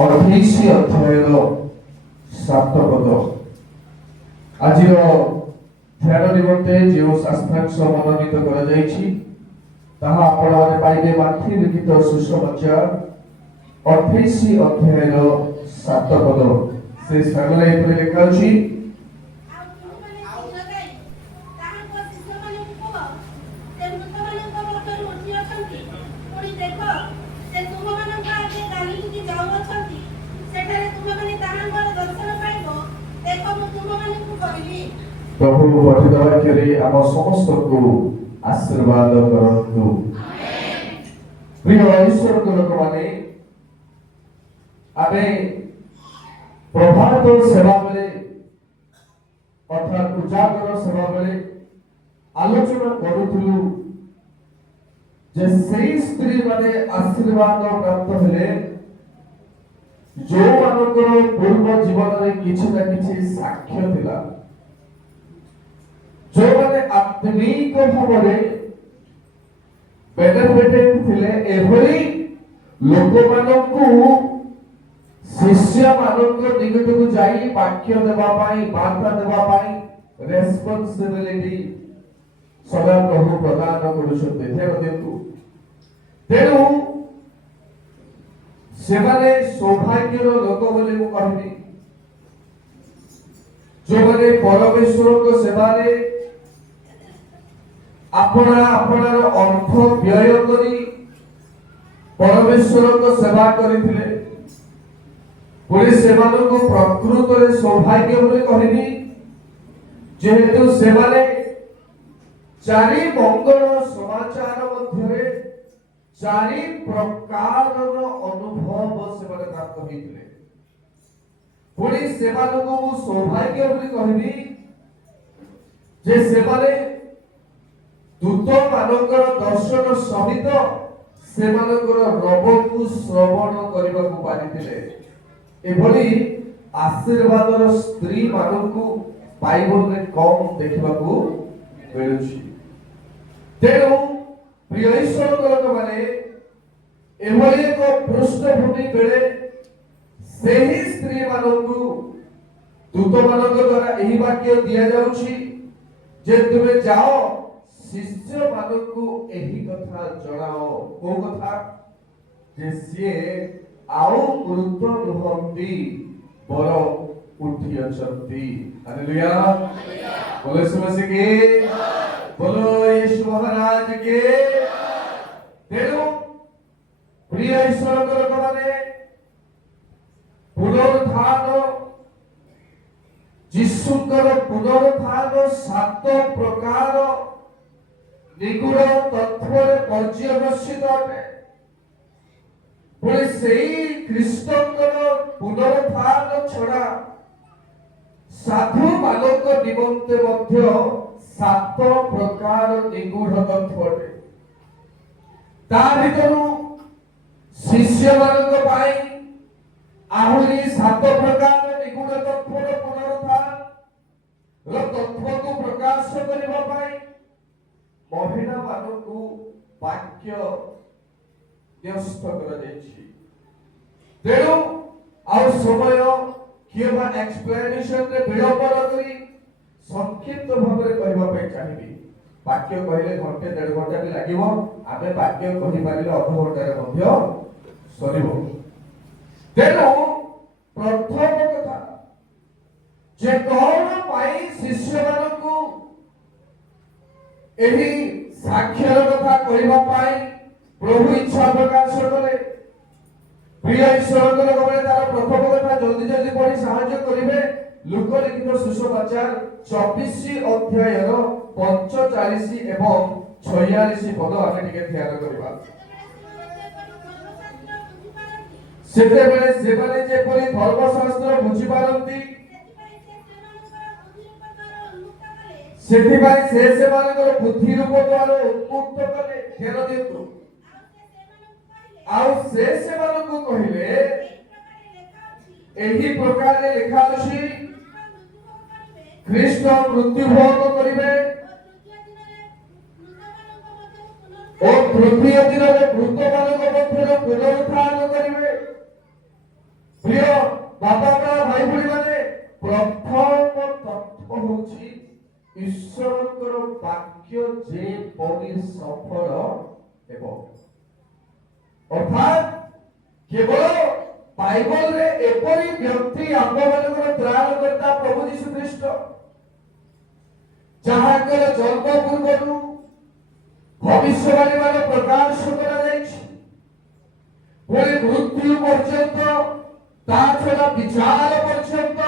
28 ଅଧ୍ୟାୟର 7 ପଦ। ଆଜିର ଧ୍ୟାନ ନିମନ୍ତେ ଯେଉଁ ଶାସ୍ତ୍ରାଂଶ ମନୋନୀତ କରାଯାଇଛି ତାହା ଆପଣମାନେ ପାଇବେ ମାଥି ଲିଖିତ ସୁସମାଚାର 28 ଅଧ୍ୟାୟର 7 ପଦ। ସେ ସ୍ଥାନରେ ଏପରି ଲେଖା ଅଛି, ପ୍ରଭୁ ପଠିତ ବାକ୍ୟରେ ଆମ ସମସ୍ତଙ୍କୁ ଆଶୀର୍ବାଦ କରନ୍ତୁ। ପ୍ରିୟ ଈଶ୍ୱରଙ୍କ ଲୋକମାନେ, ଆମେ ପ୍ରଭାତ ସେବା ବେଳେ ଅର୍ଥାତ୍ ଉଜାଗର ସେବା ବେଳେ ଆଲୋଚନା କରୁଥିଲୁ ଯେ ସେଇ ସ୍ତ୍ରୀ ମାନେ ଆଶୀର୍ବାଦ ପ୍ରାପ୍ତ ହେଲେ ଯୋଉମାନଙ୍କର ପୂର୍ବ ଜୀବନରେ କିଛି ନା କିଛି ସାକ୍ଷ୍ୟ ଥିଲା, ଯୋଉମାନେ ଆତ୍ମିକ ଭାବରେ ବେନିଫିଟେଡ୍ ଥିଲେ, ଏଭଳି ଲୋକମାନଙ୍କୁ ଶିଷ୍ୟମାନଙ୍କ ନିକଟକୁ ଯାଇ ବାକ୍ୟ ଦେବା ପାଇଁ, ବାର୍ତ୍ତା ଦେବା ପାଇଁ ରେସ୍ପନ୍ସିବିଲିଟି ସଦା ପ୍ରଭୁ ପ୍ରଦାନ କରୁଛନ୍ତି। ଧ୍ୟାନ ଦିଅନ୍ତୁ। ତେଣୁ ସେମାନେ ସୌଭାଗ୍ୟର ଲୋକ ବୋଲି ମୁଁ କହିବି, ଯୋଉମାନେ ପରମେଶ୍ୱରଙ୍କ ସେବାରେ ଆପଣାର ଅର୍ଥ ବ୍ୟୟ କରି ପରମେଶ୍ୱରଙ୍କ ସେବା କରିଥିଲେ। ପୁଣି ସେମାନଙ୍କୁ ପ୍ରକୃତରେ ସୌଭାଗ୍ୟ ବୋଲି କହିବି, ଯେହେତୁ ସେମାନେ ଚାରି ମଙ୍ଗଳ ସମାଚାର ମଧ୍ୟରେ ଚାରି ପ୍ରକାରର ଅନୁଭବ ସେମାନେ ପ୍ରାପ୍ତ ହେଇଥିଲେ। ପୁଣି ସେମାନଙ୍କୁ ମୁଁ ସୌଭାଗ୍ୟ ବୋଲି କହିବି ଯେ ସେମାନେ ଦୂତ ମାନଙ୍କର ଦର୍ଶନ ସହିତ ସେମାନଙ୍କର ରବକୁ ଶ୍ରବଣ କରିବାକୁ ପାରିଥିଲେ। ଏଭଳି ଆଶୀର୍ବାଦର ସ୍ତ୍ରୀ ମାନଙ୍କୁ ବାଇବଲରେ କମ୍ ଦେଖିବାକୁ ମିଳୁଛି। ତେଣୁ ପ୍ରିୟ ଈଶ୍ୱରଙ୍କ ଲୋକମାନେ, ଏଭଳି ଏକ ପୃଷ୍ଠଭୂମି ବେଳେ ସେହି ସ୍ତ୍ରୀ ମାନଙ୍କୁ ଦୂତ ମାନଙ୍କ ଦ୍ୱାରା ଏହି ବାକ୍ୟ ଦିଆଯାଉଛି ଯେ ତୁମେ ଯାଅ ଶିଷ୍ୟ ମାନଙ୍କୁ ଏହି କଥା ଜଣାଅ। କୋଉ କଥା? ଯେ ସିଏ ଆଉ ମୃତ ନୁହନ୍ତି, ବର ଉଠି ଅଛନ୍ତି। ହାଲେଲୁୟା, ବୋलो यीशु मसीह के, बोलो यीशु महाराज के। ତେଣୁ ପ୍ରିୟ ଈଶ୍ୱରଙ୍କ ଲୋକମାନେ, ପୁନରୁତ୍ଥାନ, ଯୀଶୁଙ୍କର ପୁନରୁତ୍ଥାନ 7 ପ୍ରକାର ନିଗୁଡ ତତ୍ତ୍ୱରେ ପର୍ଯ୍ୟବେସିତ ଅଟେ। ପୁଣି ସେଇ ଖ୍ରୀଷ୍ଟଙ୍କର ପୁନରୁତ୍ଥାନ ଛଡା ସାଧୁ ମାନଙ୍କ ନିମନ୍ତେ ମଧ୍ୟ 7 ପ୍ରକାର ନିଗୁଢ ତତ୍ତ୍ୱ ଅଟେ। ତା ଭିତରୁ ଶିଷ୍ୟମାନଙ୍କ ପାଇଁ ଆହୁରି 7 ପ୍ରକାର ନିଗୁଢ ତତ୍ତ୍ୱର ପୁନରୁତ୍ଥାନ ତତ୍ତ୍ୱକୁ ପ୍ରକାଶ କରିବା ପାଇଁ ମହିଳା ମାନଙ୍କୁ ବାକ୍ୟ ନ୍ୟସ୍ତ କରାଯାଇଛି। ତେଣୁ ଆଉ ସମୟ କିମ୍ବା ଏକ୍ସପ୍ଲେନେସନରେ ବିଳମ୍ବ ନ କରି ସଂକ୍ଷିପ୍ତ ଭାବରେ କହିବା ପାଇଁ ଚାହିଁବି। ବାକ୍ୟ କହିଲେ ଘଣ୍ଟେ 1.5 ଘଣ୍ଟା ବି ଲାଗିବ, ଆମେ ବାକ୍ୟ କହିପାରିଲେ ଅଧଘଣ୍ଟାରେ ମଧ୍ୟ ସରିବ। ତେଣୁ ପ୍ରଥମ କଥା ଯେ କଣ ପାଇଁ ଶିଷ୍ୟମାନଙ୍କୁ ଏହି ସାକ୍ଷ୍ୟର କଥା କହିବା ପାଇଁ ପ୍ରଭୁ ଇଚ୍ଛା ପ୍ରକାଶ କଲେ। ପ୍ରିୟ ଈଶ୍ୱରଙ୍କ ଲୋକମାନେ, ତାର ପ୍ରଥମ କଥା ଜଲ୍ଦି ପଢି ସାହାଯ୍ୟ କରିବେ। ଲୁକ ଲିଖିତ ସୁସମାଚାର 24 ଅଧ୍ୟାୟର 45 ଏବଂ 46 ପଦ ଆମେ ଟିକେ ଧ୍ୟାନ କରିବା। ସେତେବେଳେ ସେମାନେ ଯେପରି ଧର୍ମଶାସ୍ତ୍ର ବୁଝିପାରନ୍ତି, ସେଥିପାଇଁ ସେ ସେମାନଙ୍କର ବୁଦ୍ଧି ରୂପ ଦ୍ୱାରା ଉନ୍ମୁକ୍ତ କଲେ। ଧ୍ୟାନ ଦିଅନ୍ତୁ। ଆଉ ସେ ସେମାନଙ୍କୁ କହିଲେ, ଏହି ପ୍ରକାରରେ ଲେଖା ଅଛି, ଖ୍ରୀଷ୍ଟ ମୃତ୍ୟୁଭୋଗ କରିବେ ଓ ତୃତୀୟ ଦିନରେ ମୃତମାନଙ୍କ ମଧ୍ୟରୁ ପୁନରୁତ୍ଥାନ କରିବେ। প্রিয় বাবা মা ভাই ভଉଣୀ ମାନେ ପ୍ରଥମ ତତ୍ତ୍ୱ ହେଉଛି ଈଶ୍ୱରଙ୍କର ବାକ୍ୟ ଯେପରି ସଫଳ ହେବ। ଅର୍ଥାତ୍ କେବଳ ବାଇବଲରେ ଏପରି ବ୍ୟକ୍ତି ଆମ୍ଭମାନଙ୍କର ତ୍ରାଣକର୍ତ୍ତା ପ୍ରଭୁ ଯୀଶୁ ଖ୍ରୀଷ୍ଟ, ଯାହାଙ୍କର ଜନ୍ମ ପୂର୍ବରୁ ଭବିଷ୍ୟବାଣୀ ମାନ ପ୍ରକାଶ କରାଯାଇଛି, ପୁଣି ମୃତ୍ୟୁ ପର୍ଯ୍ୟନ୍ତ, ତା ଛଡ଼ା ବିଚାର ପର୍ଯ୍ୟନ୍ତ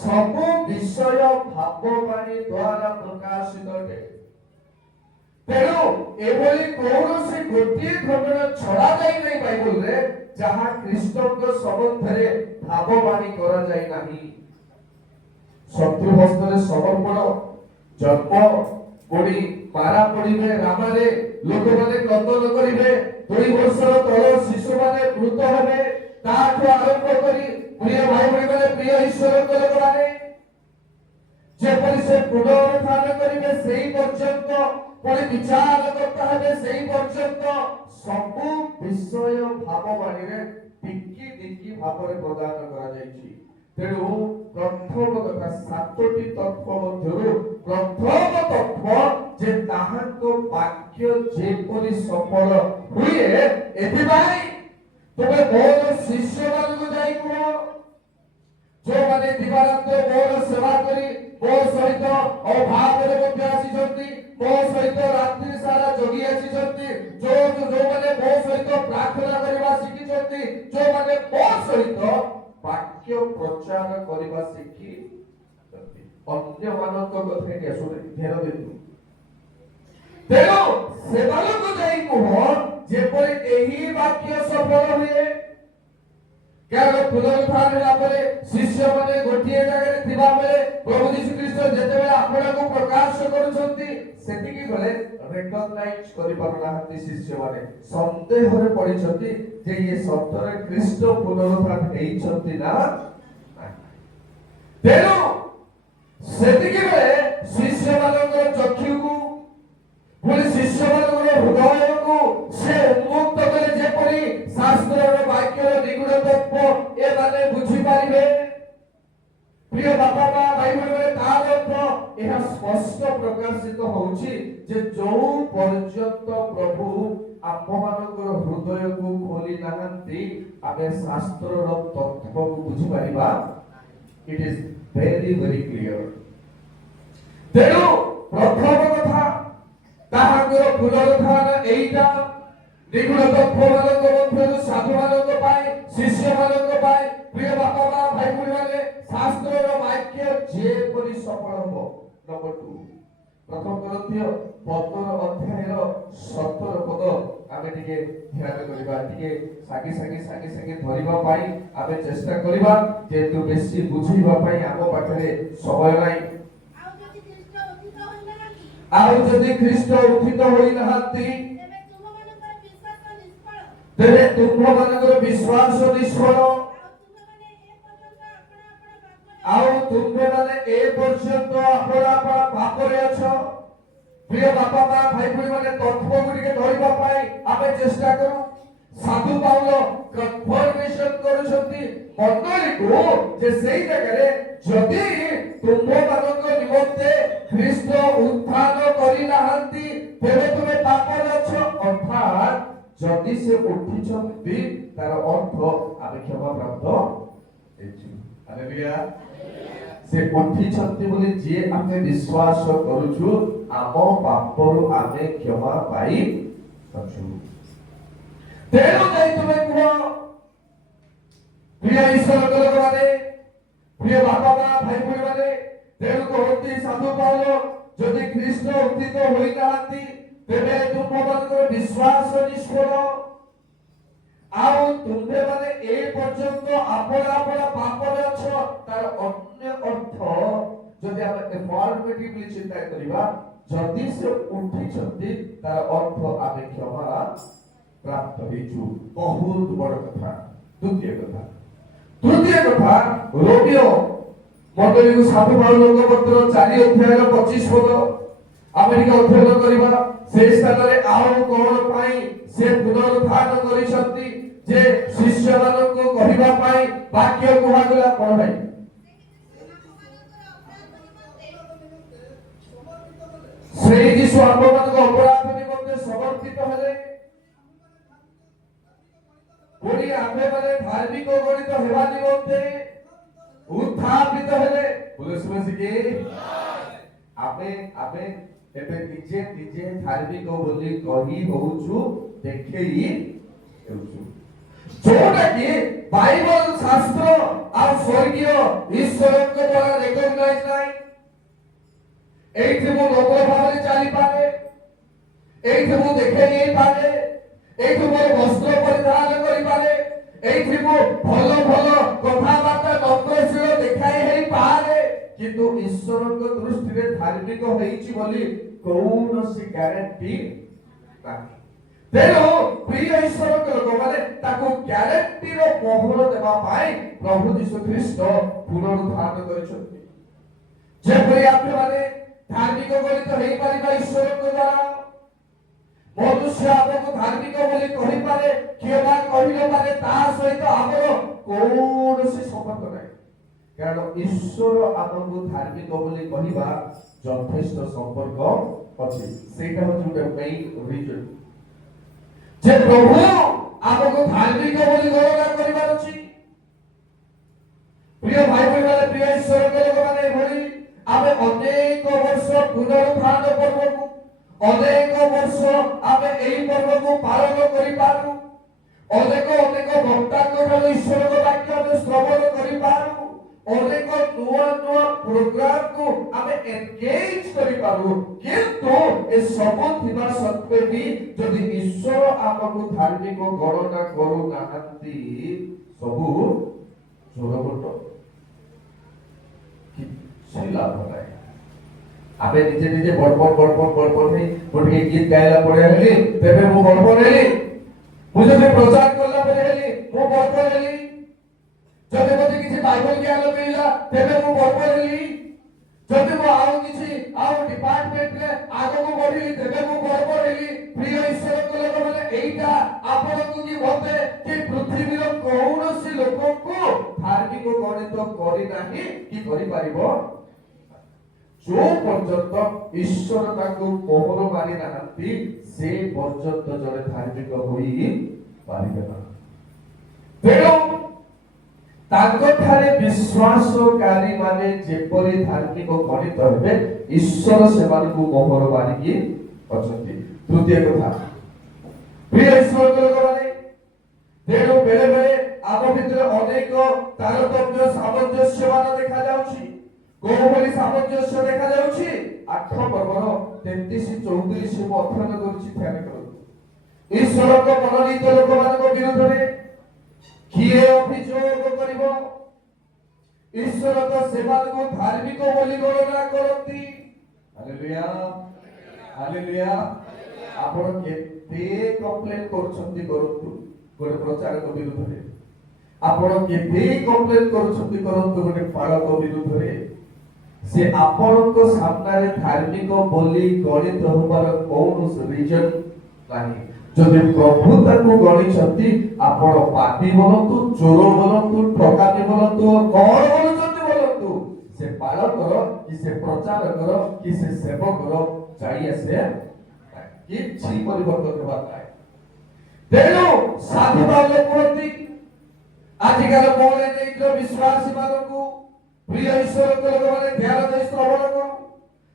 ସବୁ ବିଷୟ ଭାବବାଣୀ ଦ୍ୱାରା ପ୍ରକାଶିତ ଅଟେ। ତେଣୁ ଏଭଳି କୌଣସି ଗୋଟିଏ ଘଟଣା ଛଡ଼ା ଯାଇନାହିଁ ବାଇବଲରେ ଯାହା ଖ୍ରୀଷ୍ଟଙ୍କ ସମ୍ବନ୍ଧରେ ଭାବବାଣୀ କରାଯାଇ ନାହିଁ। ଶତ୍ରୁ ହସ୍ତରେ ସମର୍ପଣ, ଜନ୍ମ, ପୁଣି ମାରା ପଡ଼ିବେ ରାମାରେ, ଲୋକମାନେ କ୍ରନ୍ଦନ କରିବେ, 2 ବର୍ଷର ତଳ ଶିଶୁମାନେ ମୃତ ହେବେ, ତାଠୁ ଆରମ୍ଭ କରି ପ୍ରିୟ ଭାଇ ଭଉଣୀମାନେ, ପ୍ରିୟ ଈଶ୍ୱରଙ୍କ ଲୋକମାନେ ଯେପରି ସେ ପୁନରୁତ୍ଥାନ କରିବେ ସେହି ପର୍ଯ୍ୟନ୍ତ, ପୁଣି ବିଚାର କର୍ତ୍ତା ହେବେ ସେହି ପର୍ଯ୍ୟନ୍ତ ସବୁ ବିଷୟ ଭାବବାଣୀରେ ଟିକି ଟିକି ଭାବରେ ପ୍ରଦାନ କରାଯାଇଛି। ତେଣୁ ପ୍ରଥମ କଥା, 7ଟି ତତ୍ତ୍ୱ ମଧ୍ୟରୁ ପ୍ରଥମ ତତ୍ତ୍ୱ ଯେ ତାହାଙ୍କ ବାକ୍ୟ ଯେପରି ସଫଳ ହୁଏ, ଏଥିପାଇଁ ତୁମେ ମୋର ଶିଷ୍ୟମାନଙ୍କୁ ଯାଇ କୁହ, ଯେଉଁମାନେ ଦିବାରାତ୍ର ମୋର ସେବା କରି ମୋ ସହିତ ଅଭାବରେ ମଧ୍ୟ ଆସିଛନ୍ତି, ମୋ ସହିତ ରାତ୍ରି ସାରା ଜଗି ଆସିଛନ୍ତି, ଯେଉଁମାନେ ମୋ ସହିତ ପ୍ରାର୍ଥନା କରିବା ଶିଖିଛନ୍ତି, ଯେଉଁମାନେ ମୋ ସହିତ ବାକ୍ୟ ପ୍ରଚାର କରିବା ଶିଖିଛନ୍ତି। ଅନ୍ୟମାନଙ୍କ କଥା ଏଠି ଆସୁନି, ଧ୍ୟାନ ଦିଅନ୍ତୁ। ତେଣୁ ସେମାନଙ୍କୁ ଯାଇ କୁହ ଯେପରି ଏହି ବାକ୍ୟ ସଫଳ ହୁଏ। କାରଣ ପୁନରୁତ୍ଥାନ ହେଲା ପରେ ଶିଷ୍ୟମାନେ ଗୋଟିଏ ଜାଗାରେ ଥିବା ବେଳେ ପ୍ରଭୁ ଯୀଶୁ ଖ୍ରୀଷ୍ଟ ଯେତେବେଳେ ଆପଣଙ୍କୁ ପ୍ରକାଶ କରୁଛନ୍ତି, ସେତିକି ବେଳେ ରେକଗ୍ନାଇଜ କରିପାରୁନାହାନ୍ତି ଶିଷ୍ୟମାନେ, ସନ୍ଦେହରେ ପଡ଼ିଛନ୍ତି ଯେ ଇଏ ସତରେ ଖ୍ରୀଷ୍ଟ ପୁନରୁତ୍ଥାନ ହେଇଛନ୍ତି ନା। ତେଣୁ ସେତିକି ବେଳେ ଶିଷ୍ୟମାନଙ୍କର ଚକ୍ଷୁକୁ, ପୁଣି ଶିଷ୍ୟମାନଙ୍କର ହୃଦୟକୁ ସେ ଉନ୍ମୁକ୍ତ କଲେ, ଯେପରି ଶାସ୍ତ୍ରର ବାକ୍ୟର ନିଗୁଡ ତତ୍ତ୍ୱ ଏମାନେ ବୁଝିପାରିବେ। ପ୍ରିୟ ବାପା ମା ଭାଇ ଭଉଣୀମାନେ, ତାର ଅର୍ଥ ଏହା ସ୍ପଷ୍ଟ ପ୍ରକାଶିତ ହେଉଛି ଯେ ଯୋଉ ପର୍ଯ୍ୟନ୍ତ ପ୍ରଭୁ ଆମମାନଙ୍କର ହୃଦୟକୁ ଖୋଲି ନାହାନ୍ତି, ଆମେ ଶାସ୍ତ୍ରର ତତ୍ତ୍ୱକୁ ବୁଝିପାରିବା। ଇଟ୍ ଇଜ ଭେରି ଭେରି କ୍ଲିୟର। ତେଣୁ ପ୍ରଥମ କଥା, ତାହାଙ୍କର ପୁନରୁତ୍ଥାନ ଏଇଟା ନିଗୁଡ ତତ୍ତ୍ୱମାନଙ୍କ ମଧ୍ୟରୁ ସାଧୁମାନଙ୍କ ପାଇଁ, ଶିଷ୍ୟମାନଙ୍କ ପାଇଁ, ପ୍ରିୟ ବାପା ମା ଭାଇ ଭଉଣୀମାନେ, ଶାସ୍ତ୍ରର ବାକ୍ୟ ଯେପରି ସଫଳ ହେବ। ନମ୍ବର 2, ପ୍ରଥମ କରନ୍ଥୀୟ 15 ଅଧ୍ୟାୟର 17 ପଦ ଆମେ ଟିକେ ଧ୍ୟାନ କରିବା, ଟିକେ ସାଙ୍ଗେ ସାଙ୍ଗେ ଧରିବା ପାଇଁ ଆମେ ଚେଷ୍ଟା କରିବା, ଯେହେତୁ ବେଶୀ ବୁଝିବା ପାଇଁ ଆମ ପାଖରେ ସମୟ ନାହିଁ। ଆଉ ଯଦି ଖ୍ରୀଷ୍ଟ ଉତ୍ଥିତ ହୋଇନାହାନ୍ତି, ତେବେ ତୁମମାନଙ୍କର ବିଶ୍ୱାସ ନିଷ୍ଫଳ, ଆଉ ତୁମେମାନେ ଏ ପର୍ଯ୍ୟନ୍ତ ଆପଣା ପାପରେ ଅଛ। ପ୍ରିୟ ବାପା ମା ଭାଇ ଭଉଣୀମାନେ, ତତ୍ତ୍ୱକୁ ଟିକେ ଧରିବା ପାଇଁ ଆମେ ଚେଷ୍ଟା କରୁ। ସାଧୁ ପାଉଲ କନଫର୍ମେସନ କରୁଛନ୍ତି ମଣ୍ଡଳୀକୁ ଯେ ସେଇ ଜାଗାରେ ଯଦି ତୁମମାନଙ୍କ ନିମନ୍ତେ ଖ୍ରୀଷ୍ଟ ଉତ୍ଥାନ କରିନାହାନ୍ତି, ତେବେ ତୁମେ ପାପରେ ଅଛ। ଅର୍ଥାତ୍ ଯଦି ସେ ଉଠିଛନ୍ତି, ତାର ଅର୍ଥ ଆମେ କ୍ଷମା ପ୍ରାପ୍ତ ହେଇଛୁ। ହାଲେଲୁୟା। ସେ ଉଠିଛନ୍ତି ବୋଲି ଯିଏ ଆମେ ବିଶ୍ୱାସ କରୁଛୁ, ଆମ ପାପରୁ ଆମେ କ୍ଷମା ପାଇ ଅଛୁ। ତେଣୁ ଯାଇ ତୁମେ କୁହ, ପ୍ରିୟ ଈଶ୍ୱରଙ୍କ ଲୋକମାନେ, ପ୍ରିୟ ବାପା ମା ଭାଇ ଭଉଣୀମାନେ, ତେଣୁ କହନ୍ତି ସାଧୁ ପାଉଲ, ଯଦି ଖ୍ରୀଷ୍ଟ ଉତ୍ଥିତ ହୋଇନାହାନ୍ତି, ତେବେ ତୁମମାନଙ୍କର ବିଶ୍ୱାସ ନିଷ୍ଫଳ, ଆଉ ତୁମେମାନେ ଏ ପର୍ଯ୍ୟନ୍ତ ଆପଣା ପାପରେ ଅଛ। ତାର ଅନ୍ୟ ଅର୍ଥ ଯଦି ଆମେ ଏଫର୍ମେଟିଭଲି ଚିନ୍ତା କରିବା, ଯଦି ସେ ଉଠିଛନ୍ତି, ତାର ଅର୍ଥ ଆମେ କ୍ଷମା ପ୍ରାପ୍ତ ହେଇଛୁ। ବହୁତ ବଡ଼ କଥା। ତୃତୀୟ କଥା, ରୋମିଓ ମଣ୍ଡଳୀକୁ ସାଧୁ ପାଉଲଙ୍କ ପତ୍ର 4 ଅଧ୍ୟାୟର 25 ପଦ ଆମେ ଟିକେ ଅଧ୍ୟୟନ କରିବା। সেই ସ୍ଥାନରେ ଆଉ କଣ ପାଇଁ ସେ ପୁନରୁତ୍ଥାନ କରିଛନ୍ତି ଯେ ଶିଷ୍ୟମାନଙ୍କୁ କହି କହିବା ପାଇଁ ବାକ୍ୟ କୁହାଗଲା କଣ ଭାଇ? ସେଇ ଯୀଶୁ ଆମମାନଙ୍କ ଅପରାଧ ନିମନ୍ତେ ସମର୍ପିତ ହେଲେ, ପୁଣି ଆମ୍ଭେମାନେ ଧାର୍ମିକ ଗଣିତ ହେବା ନିମନ୍ତେ ଉତ୍ଥାପିତ ହେଲେ। ବୁଝିକି ଆମେ ଆମେ ଏବେ ନିଜେ ନିଜେ ଧାର୍ମିକ ବୋଲି କହି ହଉଛୁ, ଦେଖେଇ ହେଉଛୁ, ଯୋଉଟା କି ବାଇବଲ ଶାସ୍ତ୍ର ଆଉ ସ୍ୱର୍ଗୀୟ ଈଶ୍ୱରଙ୍କ ଦ୍ୱାରା ରେକଗ୍ନାଇଜ ନାହିଁ। ଏଇଠି ମୁଁ ନମ୍ର ଭାବରେ ଚାଲିପାରେ, ଏଇଠି ମୁଁ ଦେଖେଇ ହେଇପାରେ, ଏଇଠି ମୋର ବସ୍ତ୍ର ପରିଧାନ କରିପାରେ, ଏଇଠି ମୁଁ ଭଲ ଭଲ କଥାବାର୍ତ୍ତା ନମ୍ରଶୀଳ ଦେଖାଇ ହେଇପାରେ, କିନ୍ତୁ ଈଶ୍ୱରଙ୍କ ଦୃଷ୍ଟିରେ ଧାର୍ମିକ ହେଇଛି ବୋଲି କୌଣସି ଗ୍ୟାରେଣ୍ଟି ନାହିଁ। ତେଣୁ ପ୍ରିୟ ଈଶ୍ୱରଙ୍କ ଲୋକମାନେ ତାକୁ ଗ୍ୟାରେଣ୍ଟିର ମୋହର ଦେବା ପାଇଁ ପ୍ରଭୁ ଯୀଶୁ ଖ୍ରୀଷ୍ଟ ପୁନରୁଦ୍ଧାର କରିଛନ୍ତି। ଯେପରି ଆମେମାନେ ଧାର୍ମିକ ଗଣିତ ହେଇପାରିବା ଈଶ୍ୱରଙ୍କ ଦ୍ୱାରା, ମନୁଷ୍ୟ ଆମକୁ ଧାର୍ମିକ ବୋଲି କହିପାରେ, କିଏ ବା କହିନପାରେ, ତାହା ସହିତ ଆମର କୌଣସି ସମ୍ପର୍କ ନାହିଁ। କାରଣ ଈଶ୍ୱର ଆମକୁ ଧାର୍ମିକ ବୋଲି କହିବା ଯଥେଷ୍ଟ ସମ୍ପର୍କ ଅଛି। ସେଇଟା ହଉଛି ଗୋଟେ ମେନ୍ ରିଜନ ଯେ ପ୍ରଭୁ ଆମକୁ ଧାର୍ମିକ ବୋଲି ଗଣନା କରିବାର ଅଛି। ପ୍ରିୟ ଭାଇ ଭଉଣୀମାନେ, ପ୍ରିୟ ଈଶ୍ୱରଙ୍କ ଲୋକମାନେ, ଏଭଳି ଆମେ ଅନେକ ବର୍ଷ ପୁନରୁତ୍ଥାନ ପର୍ବକୁ, ଅନେକ ବର୍ଷ ଆମେ ଏହି ପର୍ବକୁ ପାଳନ କରିପାରୁ, ଅନେକ ଅନେକ ବକ୍ତାଙ୍କ ଠାରୁ ଈଶ୍ୱରଙ୍କ ବାକ୍ୟ ଆମେ ଶ୍ରବଣ କରିପାରୁ, ଅନେକ ନୂଆ ନୂଆ ପ୍ରୋଗ୍ରାମକୁ ଆମେ ଏନଗେଜ କରିପାରୁ, କିନ୍ତୁ ଏସବୁ ଥିବା ସତ୍ତ୍ୱେ ବି ଯଦି ଈଶ୍ୱର ଆମକୁ ଧାର୍ମିକ ଗଣନା କରୁନାହାନ୍ତି, ସବୁ ଚୋରବଟ, କିଛି ଲାଭ ନାହିଁ। ଆମେ ନିଜେ ନିଜେ ବଡ଼ବଡ଼ ହେଇ ଗୋଟିଏ ଗୀତ ଗାଇଲା ପରେ ହେଲି, ତେବେ ମୁଁ ବଡ଼ବଡ଼ ହେଲି, ମୁଁ ଯଦି ପ୍ରଚାର କଲା ପରେ ହେଲି, ମୁଁ ବଡ଼ବଡ଼ ହେଲି, ଯଦି ମୋତେ କିଛି ବାଇବଲ ଜ୍ଞାନ ମିଳିଲା ତେବେ ମୁଁ ବଡ଼ବଡ଼ ହେଲି, ଯଦି ମୁଁ ଆଉ କିଛି ଆଉ ଡିପାର୍ଟମେଣ୍ଟରେ ଆଗକୁ ବଢିଲି ତେବେ ମୁଁ ବଡ଼ବଡ଼ ହେଲି। ପ୍ରିୟ ଈଶ୍ୱରଙ୍କ ଲୋକମାନେ, ଏଇଟା ଆପଣଙ୍କୁ କି ମୋତେ କି ପୃଥିବୀର କୌଣସି ଲୋକଙ୍କୁ ଧାର୍ମିକ ଗଣିତ କରିନାହିଁ କି କରିପାରିବ। ଯୋଉ ପର୍ଯ୍ୟନ୍ତ ଈଶ୍ୱର ତାଙ୍କୁ ମୋହର ମାରି ନାହାନ୍ତି, ସେ ପର୍ଯ୍ୟନ୍ତ ଜଣେ ଧାର୍ମିକ ହୋଇ ପାରିବେ ନାହିଁ। ତେଣୁ ତାଙ୍କଠାରେ ବିଶ୍ୱାସକାରୀ ମାନେ ଯେପରି ଧାର୍ମିକ ଗଣିତ ହେବେ, ଈଶ୍ୱର ସେମାନଙ୍କୁ ମୋହର ମାରିକି ଅଛନ୍ତି। ତୃତୀୟ କଥା, ପ୍ରିୟ ଈଶ୍ୱରଙ୍କ ଲୋକମାନେ, ତେଣୁ ବେଳେ ବେଳେ ଆମ ଭିତରେ ଅନେକ ତାରତମ୍ୟ ସାମଞ୍ଜସ୍ୟମାନ ଦେଖାଯାଉଛି। କୋଉଭଳି ସାମଞ୍ଜସ୍ୟ ଦେଖାଯାଉଛି? 8 ପର୍ବର 33-34 ମୁଁ ଅଧ୍ୟୟନ କରୁଛି, ଧ୍ୟାନ କରନ୍ତୁ। ଈଶ୍ୱରଙ୍କ ମନୋନୀତ ଲୋକମାନଙ୍କ ବିରୁଦ୍ଧରେ କିଏ ଅଭିଯୋଗ କରିବ? ଈଶ୍ୱର ତ ସେମାନଙ୍କୁ ଧାର୍ମିକ ବୋଲି ଗଣନା କରନ୍ତି। Hallelujah, hallelujah. ଆପଣ କେତେ କମ୍ପ୍ଲେନ କରୁଛନ୍ତି କରନ୍ତୁ ଗୋଟେ ପ୍ରଚାରକ ବିରୁଦ୍ଧରେ, ଆପଣ କେତେ କମ୍ପ୍ଲେନ କରୁଛନ୍ତି କରନ୍ତୁ ଗୋଟେ ପାଳକ ବିରୁଦ୍ଧରେ, ସେ ଆପଣଙ୍କ ସାମ୍ନାରେ ଧାର୍ମିକ ବୋଲି ଗଣିତ ହେବାର କୌଣସି ରିଜନ ନାହିଁ। ଯଦି ପ୍ରଭୁ ତାଙ୍କୁ ଗଣିଛନ୍ତି, ଆପଣ ପାପୀ ବୋଲନ୍ତୁ, ଚୋର ବୋଲନ୍ତୁ, ଠକାମୀ ବୋଲନ୍ତୁ, କଣ ବୋଲୁଛନ୍ତି ବୋଲନ୍ତୁ, ସେ ପାଳକର କି ସେ ପ୍ରଚାରକର କି ସେ ସେବକର ଯାଇ ଆସେ କିଛି ପରିବର୍ତ୍ତନ ହେବାର ନାହିଁ। ତେଣୁ ସାଧୁବାଦ କୁହନ୍ତି ଆଜିକାର ମୌଳିକ ବିଶ୍ୱାସୀ ମାନଙ୍କୁ, ପ୍ରିୟ ଈଶ୍ୱରଙ୍କ ଲୋକମାନେ ଧ୍ୟାନ ଦେଇ ଶ୍ରବଣ କର।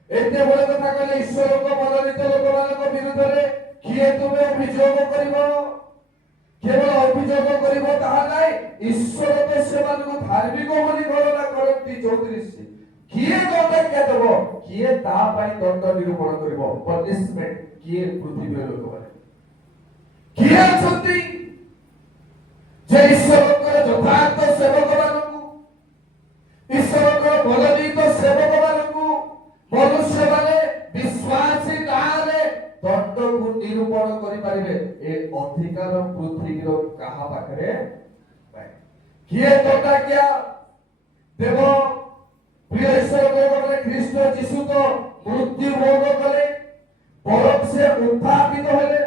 ଏତେ ବଡ଼ କଥା କହିଲେ, ଈଶ୍ୱରଙ୍କ ମନୋନୀତ ଲୋକମାନଙ୍କ ବିରୁଦ୍ଧରେ କିଏ ତୁମେ ଅଭିଯୋଗ କରିବ? କେବଳ ଅଭିଯୋଗ କରିବ ତାହା ନାହିଁ, ଈଶ୍ୱର ତ ସେମାନଙ୍କୁ ଧାର୍ମିକ ବୋଲି ଗଣନା କରନ୍ତି। 34 କିଏ ଦଣ୍ଡ ଦେବ? କିଏ ତା ପାଇଁ ଦଣ୍ଡ ନିରୂପଣ କରିବ? ପନିଶମେଣ୍ଟ କିଏ? ପୃଥିବୀର ଲୋକମାନେ କିଏ ଅଛନ୍ତି ଯେ ଈଶ୍ୱରଙ୍କର ଯଥାର୍ଥ ସେବକ ମାନଙ୍କୁ, ଈଶ୍ୱରଙ୍କର ମନୋନୀତ ସେବକ ମାନଙ୍କୁ ମନୁଷ୍ୟମାନେ ବିଶ୍ୱାସୀ ନାଁରେ ଦଣ୍ଡକୁ ନିରୂପଣ କରିପାରିବେ? ଏ ଅଧିକାର ପୃଥିବୀର କାହା ପାଖରେ ନାହିଁ। କିଏ ଦଣ୍ଡାଜ୍ଞା ଦେବ? ପ୍ରିୟ ଈଶ୍ୱର, ଖ୍ରୀଷ୍ଟ ଯୀଶୁ ତ ମୃତ୍ୟୁ ଭୋଗ କଲେ, ବରଂ ସେ ଉତ୍ଥାପିତ ହେଲେ,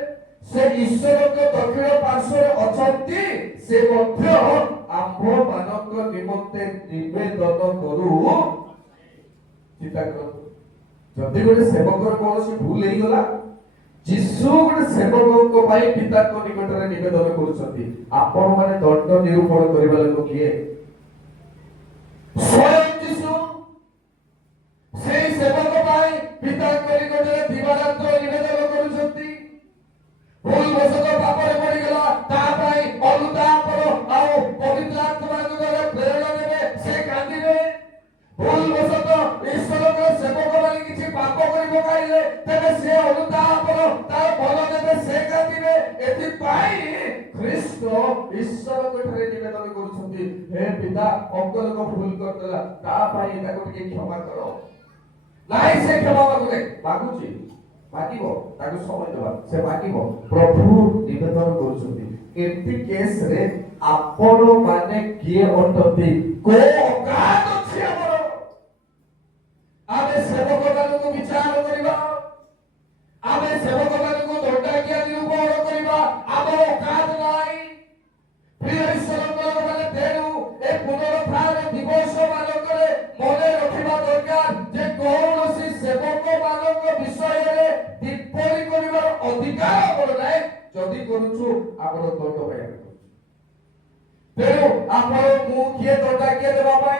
ସେ ଈଶ୍ୱରଙ୍କ ଦକ୍ଷିଣ ପାର୍ଶ୍ୱରେ ଅଛନ୍ତି, ସେ ମଧ୍ୟ ଆମ निमंते निवेदन करू चिंता करो जदि गोटे सेवकर कौन भूल हो गला जीशु गोटे सेवक पिता निकट में निवेदन करुछंती आपण माने दंड निरूपण करबा लोक किए स्वयं जीशु से सेवक पिता निकट में दिवारात्र निवेदन करुछंती भूल बसत पापरे पड़ी गला ता पई अनुतापर आ पवित्र आत्मा द्वारा प्रेरणा देबे से कांदिबे भूल बसत ईश्वर के सेवक माने किछि पाप करि पकाइले तबे से अनुतापर ता फल देबे से कांदिबे एथि पई ख्रीष्ट ईश्वर के ठारे निवेदन करूछंती हे पिता अंकल को भूल कर देला ता पई ताको टिके क्षमा करो नाही से क्षमा मागुची मागिबो ताको समय देबा से मागिबो प्रभु निवेदन करूछंती एति केस रे आपण माने किए अटती को औकात अछि हमर आमे सेवक मानको विचार करिबा आमे सेवक मानको दंडा किया निरूपण करिबा आमे औकात नाही प्रिय ईश्वर माने तेनु ए पुनरुत्थान दिवस मानकरे मने रखिबा दरकार जे कौनसी सेवक मानक विषय रे टिप्पणी करिबार अधिकार हमर नाही जदि करूछु आपण दंड पाइबा तेनु आपण मु किए दंडा किए देबा पाई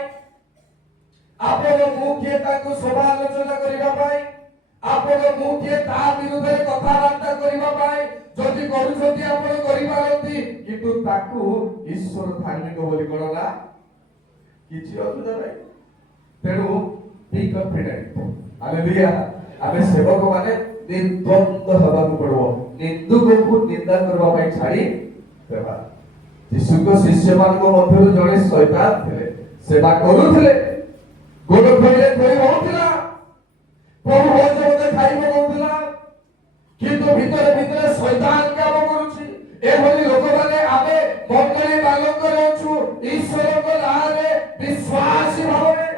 आपण मु किए ताको समालोचना करिबा पाई आपण मु किए ता विरुद्ध कथा बार्ता करिबा पाई जदि करूछथि आपण करिबारती किंतु ताकू ईश्वर धार्मिक बोली कोना किछि असुविधा नाही तेनु बी कॉन्फिडेंट हालेलुया आमे सेवक माने निर्द्वंद हबाकू पड़ो निंदुक को निंदा करबा पाई छाड़ी देबा यीशु को शिष्य मान को मध्यरु जणे शैतान थिले सेवा करूथिले गोड़ खोइले खोइ होउथिला प्रभु भोज मते खाइबो होउथिला किंतु भीतर भीतर शैतान काम करूछि ए भली लोक माने आमे मंडली बालक रहछु ईश्वर को नारे विश्वासी भावे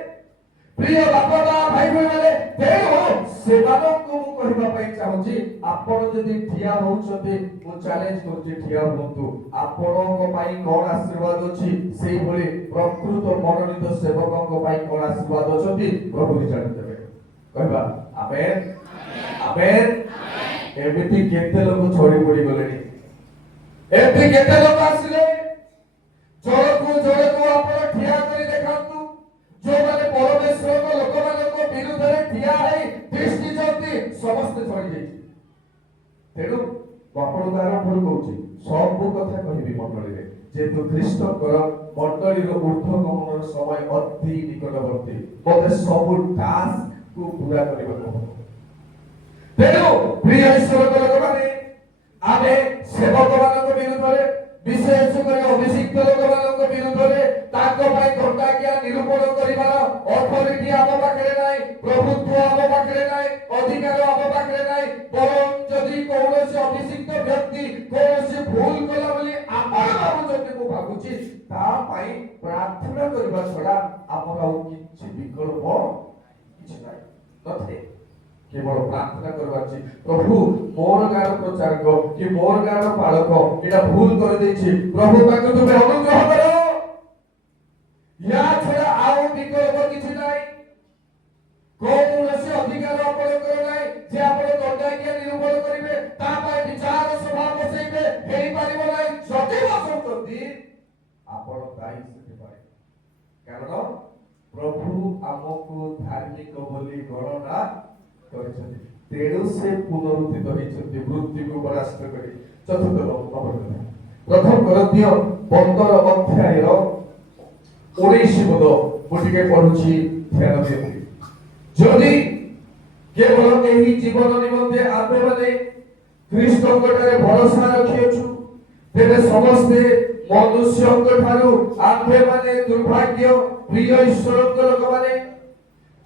प्रिय बापा भाई माने तेरो सेवानो को कहबा पई चाहूची आपण जदी ठिया होउछते मु चैलेंज करछि ठिया होतु आपण को पई कोन आशीर्वाद अछि सेही भली प्रकृत मनोनीत सेवक को पई कोन आशीर्वाद अछि प्रभु जानि देबे कहबा आमेन आमेन एमिति केते लोक छोड़ी पड़ी गलेनी एमिति केते लोक आसिले जोड़को आपण ठिया करी देखंतु जो माने परमेश्वर को लोक माने को विरुद्ध रे ठिया है दृष्टि जति समस्त छोड़ी जाई तेनु आपण द्वारा पर कहूची सब कथा कहिबी मंडली रे जेतु ख्रीष्ट कर मंडली रो ऊर्ध्वगमन समय अति निकटवर्ती मते सब टास्क को पूरा करबा को तेनु प्रिय ईश्वर को लोक माने आमे सेवक मानक विरुद्ध रे विशेष कर अभिषिक्त लोक मानक विरुद्ध रे ताको पई घंटा किया निरूपण करिबार अथॉरिटी आम पाखरे नाही प्रभुत्व आम पाखरे नाही अधिकार आम पाखरे नाही परम जदि कौनसी अभिषिक्त व्यक्ति कौनसी भूल कला बोली आपण भाबुछथि को भाबुछि ता पई प्रार्थना करबा छडा आपण आ किछि विकल्प किछि नाही तथे केवल प्रार्थना करबा छी प्रभु मोर गार प्रचारक कि मोर गार पालक एटा भूल कर देछि प्रभु ताको तुमे अनुग्रह करो या छडा आउ विकल्प किछि नाही कौनसी अधिकार आपण कर नाही जे आपण दंडा किया निरूपण करिवे ता पई विचार सभा बसैबे हेई पारिबो नाही जति बसंतति आपण दाई सके पारे कारण प्रभु हमको धार्मिक बोली गणना करिसथि तेणु से पुनरुत्थित होइछथि मृत्यु को परास्त करी चतुर्थ नंबर प्रथम कोरिन्थिय 15 अध्याय 19 पद मुटिके पढुछि ध्यान दियंतु जदि केवल एही जीवन निमंते आमे माने ख्रीष्टଙ୍କ ठारे भरोसा रखियछु तेरे समस्ते मनुष्यଙ୍କ ठारू आमे माने दुर्भाग्य प्रिय ईश्वरଙ୍କ लोक माने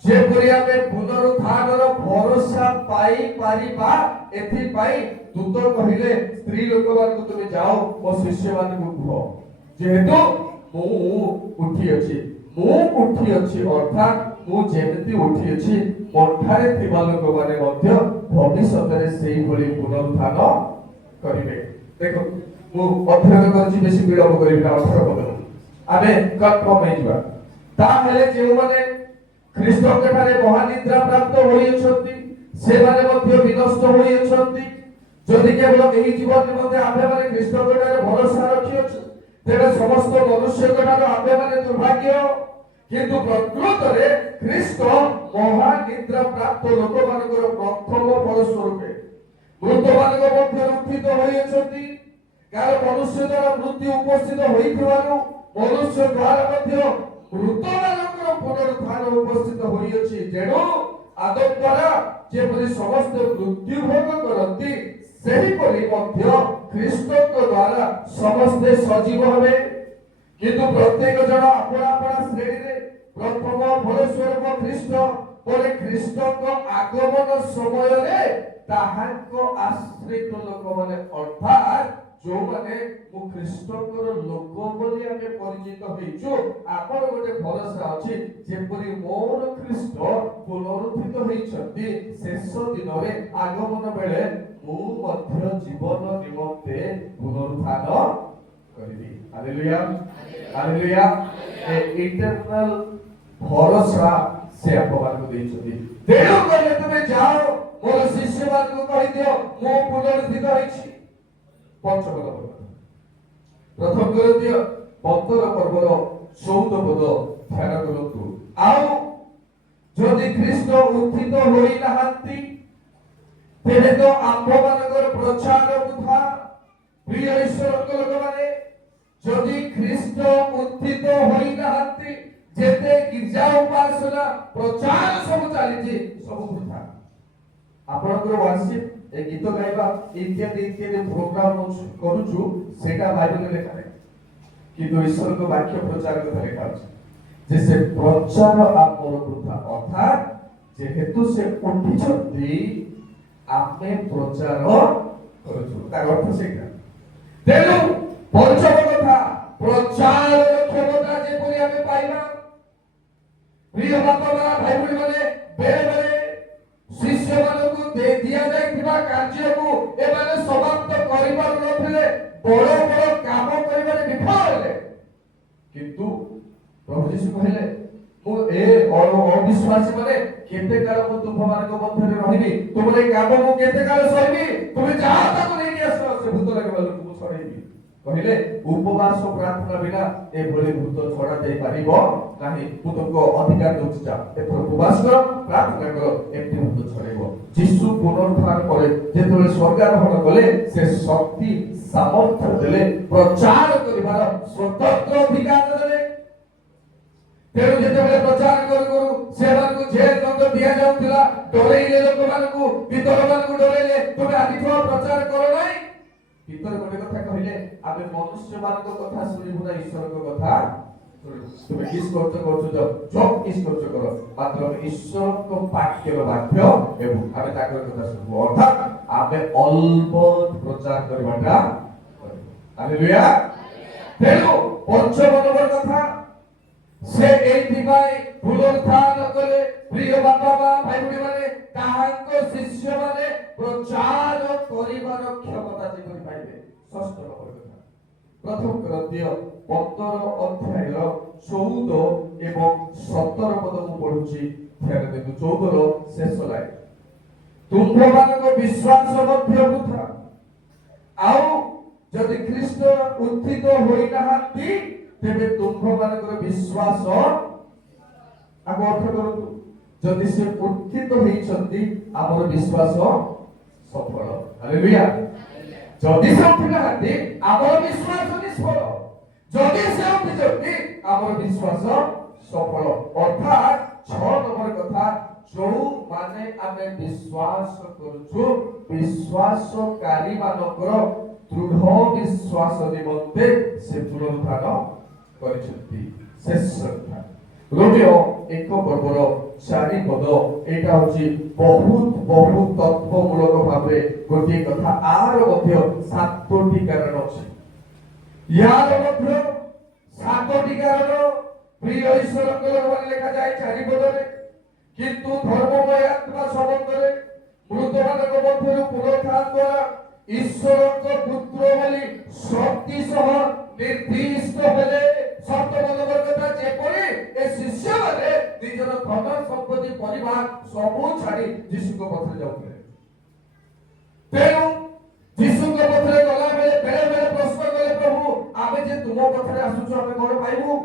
जेपरि आमे पुनरुत्थानर भरोसा पाई पारिबा एथि पाई दूत कहिले स्त्री लोक मानकु तुमे जाओ ओ शिष्य मानकु कहो जेहेतु मु उठी अछि अर्थात मु जेमिति उठी अछि मठारे थिबा लोक माने मध्य भविष्यतरे सेही भली पुनरुत्थान करिवे देखो मु अध्ययन करछि बेसी विलंब करिबा 18 पद आमे कन्फर्म हे जिबा ତାହେଲେ ଯେଉଁମାନେ ଖ୍ରୀଷ୍ଟଙ୍କ ଠାରେ ମହାନିଦ୍ରା ପ୍ରାପ୍ତ ହୋଇଅଛନ୍ତି ସେମାନେ ମଧ୍ୟ ବିନଷ୍ଟ ହୋଇଅଛନ୍ତି। ଯଦି କେବଳ ଏହି ଜୀବନ ନିମନ୍ତେ ଆମ୍ଭେମାନେ ଖ୍ରୀଷ୍ଟଙ୍କ ଠାରେ ଭରସା ରଖିଅଛୁ ତେବେ ସମସ୍ତ ମନୁଷ୍ୟଙ୍କ ଠାରୁ ଆମ୍ଭେମାନେ ଦୁର୍ଭାଗ୍ୟ। କିନ୍ତୁ ପ୍ରକୃତରେ ଖ୍ରୀଷ୍ଟ ମହାନିଦ୍ରା ପ୍ରାପ୍ତ ଲୋକମାନଙ୍କର ପ୍ରଥମ ଫଳ ସ୍ୱରୂପେ ମୃତମାନଙ୍କ ମଧ୍ୟରୁ ଉତ୍ଥିତ ହୋଇଅଛନ୍ତି। କାରଣ ମନୁଷ୍ୟ ଦ୍ୱାରା ମୃତ୍ୟୁ ଉପସ୍ଥିତ ହୋଇଥିବାରୁ ମନୁଷ୍ୟ ଦ୍ୱାରା ମଧ୍ୟ ମୃତମାନଙ୍କର ପୁନରୁତ୍ଥାନ ଉପସ୍ଥିତ ହୋଇଅଛି। ତେଣୁ ଆଦମ ଦ୍ୱାରା ଯେପରି ସମସ୍ତେ ମୃତ୍ୟୁ ଭୋଗ କରନ୍ତି ସେହିପରି ମଧ୍ୟ ଖ୍ରୀଷ୍ଟଙ୍କ ଦ୍ୱାରା ସମସ୍ତେ ସଜୀବ ହେବେ। କିନ୍ତୁ ପ୍ରତ୍ୟେକ ଜଣ ଆପଣା ଆପଣା ଶ୍ରେଣୀରେ ପ୍ରଥମ ଫଳ ସ୍ୱରୂପ ଖ୍ରୀଷ୍ଟ ପରେ ଖ୍ରୀଷ୍ଟଙ୍କ ଆଗମନ ସମୟରେ ତାହାଙ୍କ ଆଶ୍ରିତ ଲୋକମାନେ ଅର୍ଥାତ୍ ଯୋଉମାନେ ମୁଁ ଖ୍ରୀଷ୍ଟଙ୍କର ଲୋକ ବୋଲି ଆମେ ପରିଚିତ ହେଇଛୁ ଆମର ଗୋଟେ ଭରସା ଅଛି ଯେପରି ମୋର ଖ୍ରୀଷ୍ଟ ପୁନରୁତ୍ଥିତ ହେଇଛନ୍ତି ଶେଷ ଦିନରେ ଆଗମନ ବେଳେ ମୁଁ ମଧ୍ୟ ଜୀବନ ନିମନ୍ତେ ପୁନରୁତ୍ଥାନ କରିବି। Hallelujah hallelujah. ଏ ଇଟରନାଲ ଭରସା ସେ ଆପଣଙ୍କୁ ଦେଇଛନ୍ତି। ତେଣୁ କହିଲେ ତୁମେ ଯାଅ ମୋର ଶିଷ୍ୟମାନଙ୍କୁ କହିଦିଅ ମୁଁ ପୁନରୁତ୍ଥିତ ହେଇଛି। ପଞ୍ଚମ ପଦ ପ୍ରଥମ କରନ୍ତିୟ 15 ପର୍ବର 14 ପଦ ଧ୍ୟାନ କରନ୍ତୁ। ଆଉ ଯଦି ଖ୍ରୀଷ୍ଟ ଉତ୍ଥିତ ହୋଇନାହାନ୍ତି ତେବେ ତ ଆମ୍ଭମାନଙ୍କର ପ୍ରଚାର ବୃଥା। ପ୍ରିୟ ଈଶ୍ୱରଙ୍କ ଲୋକମାନେ ଯଦି ଖ୍ରୀଷ୍ଟ ଉତ୍ଥିତ ହୋଇନାହାନ୍ତି ଯେତେ ଗିର୍ଜା ଉପାସନା ପ୍ରଚାର ସବୁ ଚାଲିଛି ସବୁ ବୃଥା। ଆପଣଙ୍କର ୱାର୍ସିପ ଏ ଗୀତ ଗାଇବା ଇତ୍ୟାଦି ଇତ୍ୟାଦି ପ୍ରୋଗ୍ରାମ କରୁଛୁ ସେଟା ବାଇବେଲରେ ଲେଖା ନାହିଁ କିନ୍ତୁ ଈଶ୍ୱରଙ୍କ ବାକ୍ୟ ପ୍ରଚାର କଥା ଲେଖା ଅଛି ଯେ ସେ ପ୍ରଚାର ଆମର ବୃଥା। ଅର୍ଥାତ୍ ଯେହେତୁ ସେ ଉଠିଛନ୍ତି ଆମେ ପ୍ରଚାର କରୁଛୁ ତାର ଅର୍ଥ ସେଇଟା। ତେଣୁ ପଞ୍ଚମ କଥା ପ୍ରଚାରର କ୍ଷମତା ଯେପରି ଆମେ ପାଇବା। ପ୍ରିୟ ବାପା ମା ଭାଇ ଭଉଣୀ ମାନେ ବେଳେ ବେଳେ ଶିଷ୍ୟମାନଙ୍କୁ ଦିଆଯାଇଥିବା କାର୍ଯ୍ୟକୁ ଏମାନେ ସମାପ୍ତ କରିପାରୁନଥିଲେ ବଡ ବଡ କାମ କରିବାରେ ବିଫଳ ହେଲେ। କିନ୍ତୁ ପ୍ରଭୁ ଯୀଶୁ କହିଲେ ମୁଁ ଅବିଶ୍ୱାସୀ ମାନେ କେତେ କାଳ ମୁଁ ତୁମମାନଙ୍କ ମଧ୍ୟରେ ରହିବି ତୁମର ଏ କାମ ମୁଁ କେତେ କାଳ ସହିବି ତୁମେ ଯାହା ତାକୁ ନେଇକି ଆସ ସେ ଭୂତ ଲାଗିବା ଲୋକକୁ ଛଡେଇବି। କହିଲେ ଉପବାସ ପ୍ରାର୍ଥନା ବିନା ଏଭଳି ଭୂତ ଛଡା ଯାଇପାରିବ ନାହିଁ। ମୁଁ ତୁମକୁ ଅଧିକାର ଦଉଛି ଯା ଏଥର ଉପବାସ କର ପ୍ରାର୍ଥନା କର ଏମିତି ଭୂତ ଛଡେଇବ। ଯୀଶୁ ପୁନରୁତ୍ଥାନ ପରେ ଯେତେବେଳେ ସ୍ୱର୍ଗାରୋହଣ କଲେ ସେ ଶକ୍ତି ସାମର୍ଥ୍ୟ ଦେଲେ ପ୍ରଚାର କରିବାର ସ୍ୱତନ୍ତ୍ର ଅଧିକାର ଦେଲେ। ତେଣୁ ଯେତେବେଳେ ପ୍ରଚାର କରୁ କରୁ ସେମାନଙ୍କୁ ଜେଲ ଦଣ୍ଡ ଦିଆଯାଉଥିଲା ଡରେଇଲେ ଲୋକମାନଙ୍କୁ ଭିତରମାନଙ୍କୁ ଡରେଇଲେ ତୁମେ ଆଜିଠୁ ପ୍ରଚାର କର ନାହିଁ। ଭିତରେ ଗୋଟେ କଥା କହିଲେ ଆମେ ମନୁଷ୍ୟମାନଙ୍କ କଥା ଶୁଣିବୁ ନା ଈଶ୍ୱରଙ୍କ କଥା ତୁମେ କିସ୍ କରୁଛ ଜବ୍ କିସ୍ କରୁଛ କର ମାତ୍ର ଈଶ୍ୱରଙ୍କ ବାକ୍ୟର ବାକ୍ୟ ଏବଂ ଆମେ ତାଙ୍କର କଥା ଶୁଣିବୁ। ଅର୍ଥାତ୍ ଆମେ ଅଲବତ ପ୍ରଚାର କରିବାଟା ହାଲେଲୁୟା। ତେଣୁ ପଞ୍ଚମ ନମ୍ବର କଥା ସେ ଏଇଥିପାଇଁ ପୁନରୁତ୍ଥାନ କଲେ ପ୍ରିୟ ବାପା ମା ଭାଇ ଭଉଣୀ ମାନେ ତାହାଙ୍କ ଶିଷ୍ୟମାନେ ପ୍ରଚାର କରିବାର କ୍ଷମତା ଯେପରି ପାଇବେ। ଷଷ୍ଠ ନମ୍ବର କଥା ପ୍ରଥମ କରନ୍ତୀୟ 15 ଅଧ୍ୟାୟର 14 ଏବଂ 17 ପଦ ମୁଁ ପଢୁଛି ଧ୍ୟାନ ଦିଅନ୍ତୁ। 14ର ଶେଷ ଲାଇନ ତୁମ୍ଭମାନଙ୍କ ବିଶ୍ୱାସ ମଧ୍ୟ ବୃଥା। ଆଉ ଯଦି ଖ୍ରୀଷ୍ଟ ଉତ୍ଥିତ ହୋଇନାହାନ୍ତି ତେବେ ତୁମ୍ଭମାନଙ୍କର ବିଶ୍ୱାସ ଆକୁ ଅର୍ଥ କରନ୍ତୁ। ଯଦି ସେ ଉତ୍ଥିତ ହେଇଛନ୍ତି ଆମର ବିଶ୍ୱାସ ସଫଳ। ହାଲେଲୁୟା। ଯଦି ସେ ଉଠିନାହାନ୍ତି ଆମର ବିଶ୍ୱାସ ନିଷ୍ଫଳ। ଯଦି ସେ ଉଠିଛନ୍ତି ଆମର ବିଶ୍ୱାସ ସଫଳ। ଅର୍ଥାତ୍ 6 ନମ୍ବର କଥା ଯୋଉମାନେ ଆମେ ବିଶ୍ୱାସ କରୁଛୁ ବିଶ୍ୱାସକାରୀ ମାନଙ୍କର ଦୃଢ ବିଶ୍ୱାସ ନିମନ୍ତେ ସେ ପୁନରୁତ୍ଥାନ କରିଛନ୍ତି। ଶେଷ କଥା ରୋମିଓ 1 ପର୍ବର 4 ପଦ ଏଇଟା ହଉଛି ବହୁତ ତତ୍ତ୍ୱମୂଳକ ଭାବରେ ଗୋଟିଏ କଥା। ଆର ମଧ୍ୟ 7ଟି କାରଣ ଅଛି। ୟାର ମଧ୍ୟ 7ଟି କାରଣ ପ୍ରିୟ ଈଶ୍ୱରଙ୍କ ଲୋକମାନେ ଲେଖାଯାଏ 4 ପଦରେ। କିନ୍ତୁ ଧର୍ମମୟ ଆତ୍ମା ସମ୍ବନ୍ଧରେ ମୃତମାନଙ୍କ ମଧ୍ୟରୁ ପୁନରୁତ୍ଥାନ ଦ୍ୱାରା ଈଶ୍ୱରଙ୍କ ପୁତ୍ର ବୋଲି ଶକ୍ତି ସହ ନିର୍ଦ୍ଦିଷ୍ଟ ହେଲେ। 7 ନମ୍ବର କଥା ଯେପରି ଏ परिवार सबू छाड़ी यीशु को पथरे जाउଥିଲେ तेणु यीशु को पथरे गला बेले बेले बेले प्रश्न कले प्रभु आमे जे तुम पथरे आसुछु आमे कोन पाइबु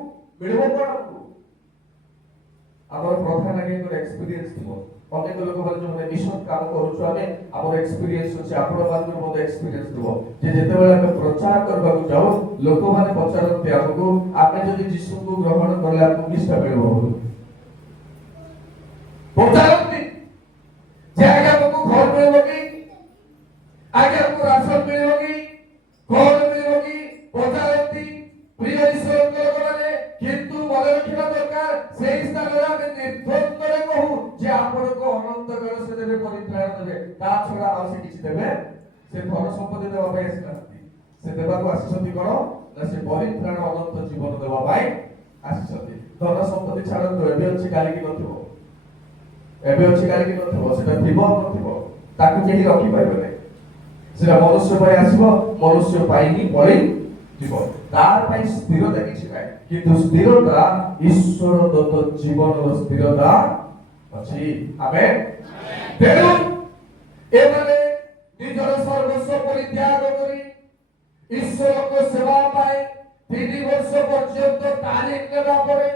मिलबो कोन हमर प्रथा लागे को एक्सपीरियंस थिबो अनेक लोक बल जो मिशन काम करूछु आमे हमर एक्सपीरियंस अछि आपण बांधु मो एक्सपीरियंस थिबो जे जेते बेले आमे प्रचार करबा को जाऊ लोक माने पचारते हमको आपने जदि यीशु को ग्रहण करले आपको किछटा मिलबो पचारते जे आगे हमको घर मिलबो कि आगे हमको राशन मिलबो कि घर मिलबो कि पचारते प्रिय ईश्वर को माने किंतु मने रखिबा दरकार सेही स्थान रे आमे निर्भर कहू जे आपण को अनंत कर से देबे परित्राण देबे ता छडा आ से किछि देबे से धन संपत्ति देबा पाए आसीनांती से देबा को आसीसंती कोन ना से परित्राण अनंत जीवन देबा पाए आसीसंती धन संपत्ति छाड़ तो एबे अछि काली कि नथिबो एबे अछि काली कि नथिबो सेटा थिबो नथिबो ताकू केही रखि पाइबे सेटा मनुष्य पाए आसीबो मनुष्य पाइनी पळै जीवन तार पाई स्थिरता किछि नाय किंतु स्थिरता ईश्वर दत्त जीवन स्थिरता अछि आमेन तेणु एमाने निजर सर्वस्व परित्याग करी ईश्वर को सेवा पाए 3 वर्ष पर्यंत तालीम लेबा परे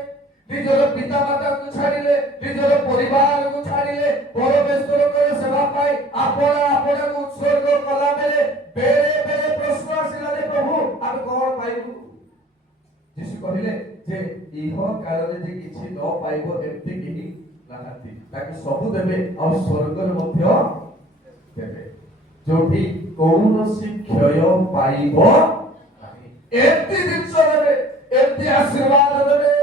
निजर पिता माता को छाडिले निजर परिवार को छाडिले परमेश्वर को सेवा पाए आपण आपण को उत्सर्ग कला बेले बेले बेले प्रश्न आसिला रे प्रभु हम कोन पाइबु यीशु कहिले जे इह काल रे जे किछि न पाइबो एते केही नाहाती ताकि सब देबे और स्वर्ग रे मध्य देबे जोठी कौनसी क्षय पाइबो नाही एते दिनस देबे एते आशीर्वाद देबे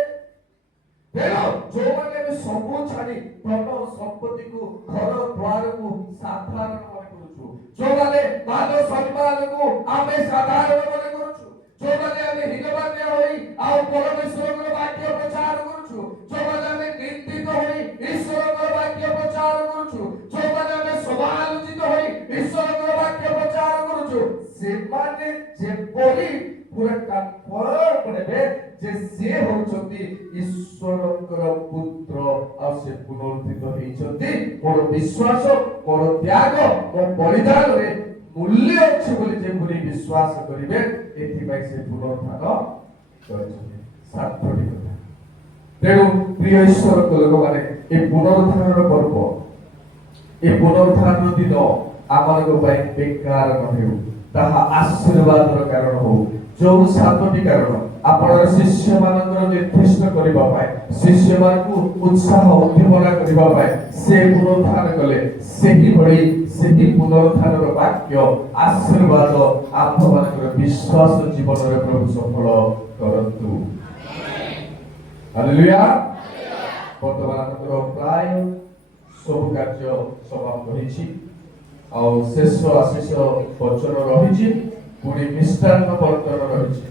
तेनो जो माने में सब छाडी धन संपत्ति को घर द्वार को साधारण माने करूछु जो माने मान सम्मान को आमे साधारण माने करूछु जो माने आमे हिनबान्य होई आ परमेश्वर को वाक्य प्रचार करूछु जो माने आमे निंदित होई ईश्वर को वाक्य प्रचार करूछु जो माने आमे समालोचित होई ईश्वर को वाक्य प्रचार करूछु से माने जे परी पूरा कन्फर्म बनेबे जे से होचंती ईश्वरकर पुत्र आ से पुनरुत्थित हेचंती मोर विश्वास मोर त्याग मोर बलिदान रे मूल्य अछि बोली जे पूरी विश्वास करिवे एथि भाई से पुनरुत्थान करछथि सातोटी কথা तेणु प्रिय ईश्वर को लोक माने ए पुनरुत्थान पर्व ए पुनरुत्थान दिन आमानको ପାଇଁ बेकार न हेउ ताहा आशीर्वादर कारण हो जो सातोटी कारण आपनर शिष्य मानकर निर्दिष्ट करिबा पाए शिष्य मानकु उत्साह उद्दीपना करिबा पाए से पुनरुत्थान कले सेही भଳି सेही पुनरुत्थानर वाक्य आशीर्वाद आप मानकर विश्वास जीवन रे प्रभु सफल करंतु हालेलुया वर्तमान हमर प्राय सब कार्य समाप्त होईछि और शेष आशीष वचन रहिछि पुणी मिष्टान्न बर्तन रहिछि